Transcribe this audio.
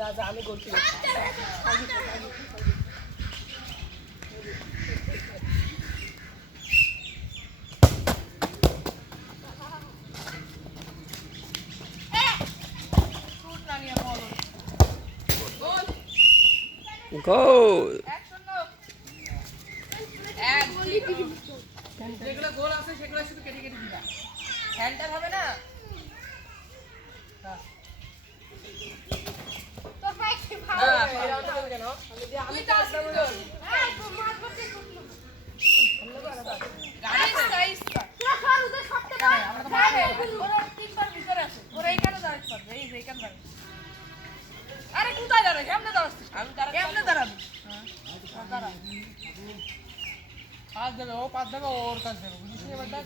যা আমি করছি গোল যেগুলো গোল আছে সেগুলো শুধু কেটে কেটে দিবা হ্যান্ডার হবে না তোর ভাই কি ভালো কেন আমি তো আসি তো তোর মাছ করতে করলো গাইস গাইস তোরা খার উদে সবতে পার ওরা তিনবার ভিতরে আছে ওরা এইখানে দাঁড়াতে পারবে এই যে এইখানে দাঁড়াবে আরে কোথায় দাঁড়াবে কেমনে দাঁড়াচ্ছিস আমি দাঁড়াবো কেমনে দাঁড়াবি দাঁড়া পাঁচ দেবে ও পাঁচ দেবে ওর কাছে দেবে বুঝিস এবার দেখ